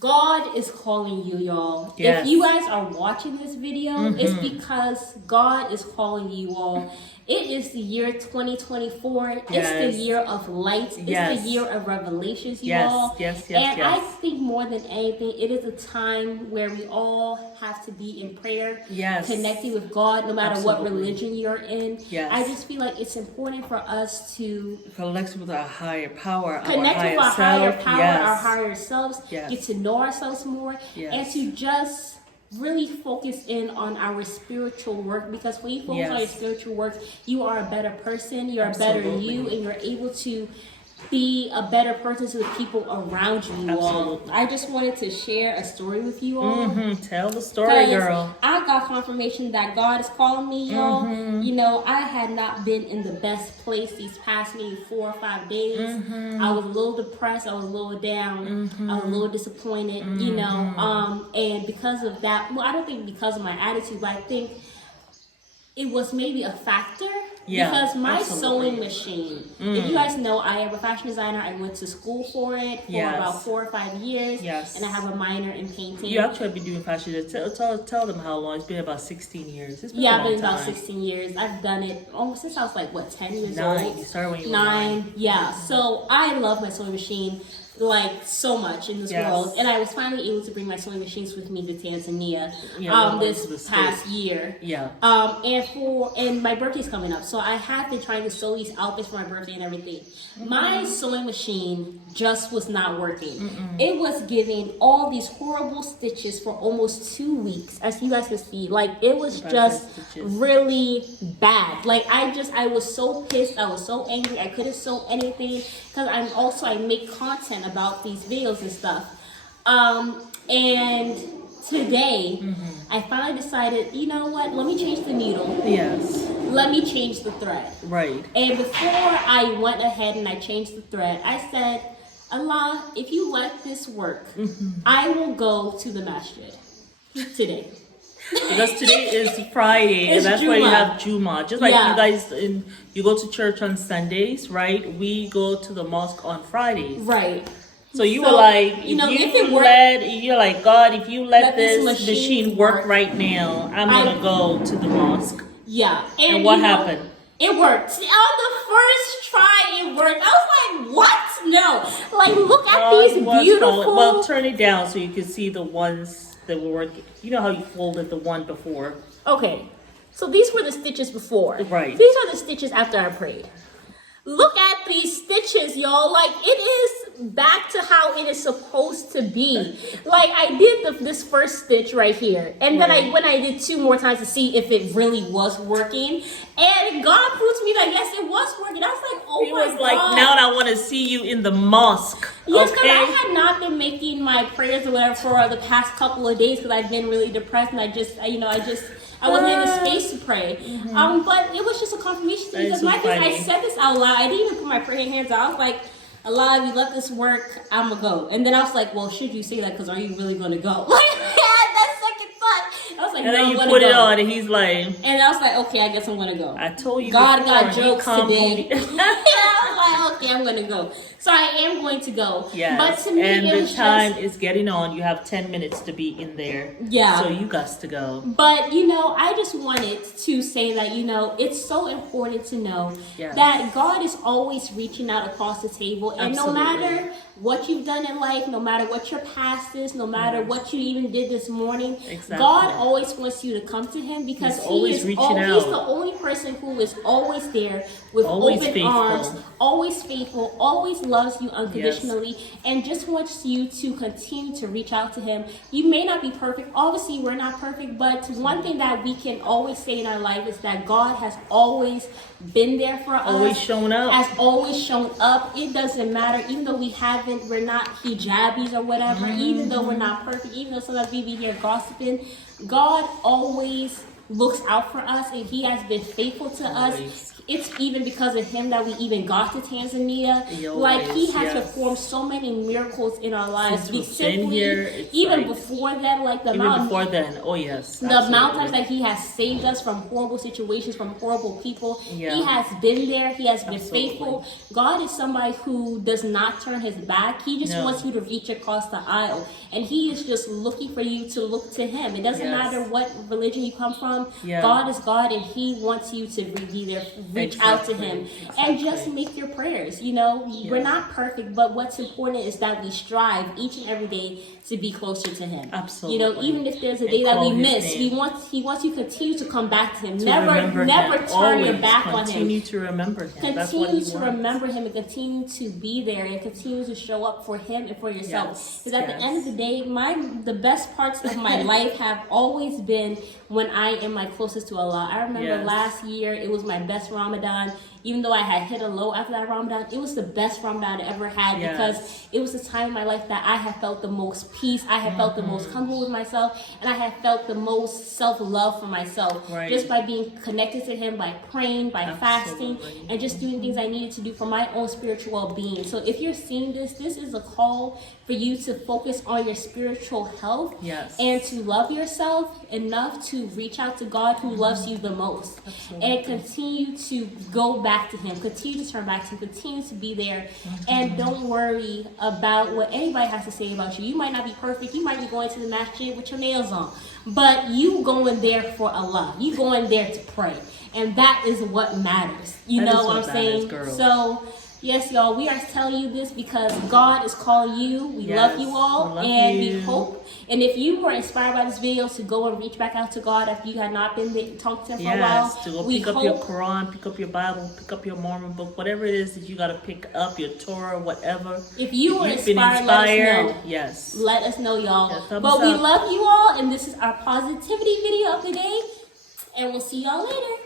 God is calling you, y'all. Yes. If you guys are watching this video, it's because God is calling you all. It is the year 2024. Yes. It's the year of light. It's Yes. the year of revelations, you Yes, all. yes, yes, And yes. I think more than anything, it is a time where we all have to be in prayer, Yes. connecting with God, no matter what Absolutely. religion you're in. Yes. I just feel like it's important for us to Connect with our higher power, connect our with our higher higher self. power, Yes. our higher selves, Yes. get to know ourselves more, Yes. and to just really focus in on our spiritual work, because when you focus on your Yes. spiritual work, you are a better person, you're a better Absolutely. you, and you're able to be a better person to the people around you all. Absolutely. I just wanted to share a story with you all. Tell the story, 'Cause girl. I got confirmation that God is calling me, y'all. You know, I had not been in the best place these past maybe 4 or 5 days. I was a little depressed. I was a little down. I was a little disappointed, you know. And because of that, well, I don't think because of my attitude, but I think it was maybe a factor. Yeah, Because my absolutely. sewing machine, if you guys know, I am a fashion designer. I went to school for it for Yes. about 4 or 5 years. Yes. And I have a minor in painting. You actually been doing fashion. Tell them how long. It's been about 16 years. It's been Yeah, a I've long been about time. 16 years. I've done it almost since I was like, what, 10 years 9. old? You started when you were 9. Yeah. So I love my sewing machine like so much in this Yes. world. And I was finally able to bring my sewing machines with me to Tanzania Yeah, this to the past States. year. Yeah. And my birthday's coming up. So I have been trying to sew these outfits for my birthday and everything. My sewing machine just was not working. It was giving all these horrible stitches for almost 2 weeks, as you guys can see. Like, it was just Stitches. really bad. Like, I was so pissed. I was so angry. I couldn't sew anything because I make content about these videos and stuff. And today, I finally decided, you know what? Let me change the needle. Yes. Let me change the thread. Right. And before I went ahead and I changed the thread, I said, Allah, if you let this work, I will go to the masjid today. Because today is Friday, It's and that's why you Juma. have Juma. Just like Yeah. you guys, you go to church on Sundays, right? We go to the mosque on Fridays. Right. So you So, were like, you know, if it worked- you're like, God, if you let this this machine work right now, I'm gonna go to the mosque. Yeah. And what you know, happened? It worked. On the first try, it worked. I was like, what? No. Like, look at these beautiful... Well, turn it down so you can see the ones that were working. You know how you folded the one before. Okay. So these were the stitches before. Right. These are the stitches after I prayed. Look at these stitches, y'all. Like, it is back to how it is supposed to be. Like, I did this first stitch right here. And then I did 2 more times to see if it really was working. And God proved to me that, yes, it was working. I was like, oh He my was God. like, now I want to see you in the mosque. Yes, because okay? I had not been making my prayers or whatever for the past couple of days because I've been really depressed and I wasn't in the space to pray. But it was just a confirmation to me because so my thing, I funny. said this out loud. I didn't even put my prayer hands out. I was like, Allah, if you let this work, I'm going to go. And then I was like, well, should you say that? Because are you really going to go? Like, that second thought. I was like, And no, then I'm you gonna put it go. on, and he's like, And I was like, okay, I guess I'm going to go. I told you God before, got he jokes come today. from- I was like, okay, I'm going to go. So I am going to go. Yes. But to me, and it the was time just... is getting on. You have 10 minutes to be in there. Yeah. So you got to go. But, you know, I just wanted to say that, you know, it's so important to know Yes. that God is always reaching out across the table. And no Absolutely. matter what you've done in life, no matter what your past is, no matter what you even did this morning, Exactly. God always wants you to come to him because He's always He's reaching He's out. the only person who is always there with Always open faithful. arms, always faithful, always loves you unconditionally, and just wants you to continue to reach out to him. You may not be perfect. Obviously, we're not perfect, but one thing that we can always say in our life is that God has always been there for us. Always shown up. Has always shown up. It doesn't matter, even though we're not hijabis or whatever, even though we're not perfect, even though sometimes we be here gossiping, God always looks out for us, and he has been faithful to us. It's even because of him that we even got to Tanzania. Like, he has performed so many miracles in our lives. Even before then, like the amount before then. Oh yes. The amount of times that he has saved us from horrible situations, from horrible people. He has been there. He has been faithful. God is somebody who does not turn his back. He just wants you to reach across the aisle, and he is just looking for you to look to him. It doesn't matter what religion you come from. God is God, and he wants you to be there. Reach out to him and just make your prayers. You know, we're not perfect, but what's important is that we strive each and every day to be closer to him. Absolutely. You know, even if there's a day that we miss, he wants you to continue to come back to him. Never turn your back on him. Continue to remember him. Continue to remember him and continue to be there and continue to show up for him and for yourself. Because at the end of the day, the best parts of my life have always been when I am my closest to Allah. I remember last year, it was my best Ramadan. Even though I had hit a low after that Ramadan, it was the best Ramadan I ever had because it was the time in my life that I had felt the most peace, I had felt the most comfortable with myself, and I had felt the most self-love for myself. Just by being connected to him, by praying, by fasting, and just doing things I needed to do for my own spiritual well-being. So if you're seeing this is a call for you to focus on your spiritual health and to love yourself enough to reach out to God who loves you the most. And continue to go back to him, continue to turn back to him, continue to be there, and don't worry about what anybody has to say about you. You might not be perfect, you might be going to the masjid with your nails on, but you going there for Allah, you going there to pray, and that is what matters. You know what I'm saying? So yes, y'all, we are telling you this because God is calling you. We love you all, and we hope. And if you were inspired by this video to go and reach back out to God after you had not been talking to him for a while, to go pick up your Quran, pick up your Bible, pick up your Mormon book, whatever it is that you got to pick up, your Torah, whatever. If you were inspired, let us know. Yes. Let us know, y'all. But we love you all, and this is our positivity video of the day, and we'll see y'all later.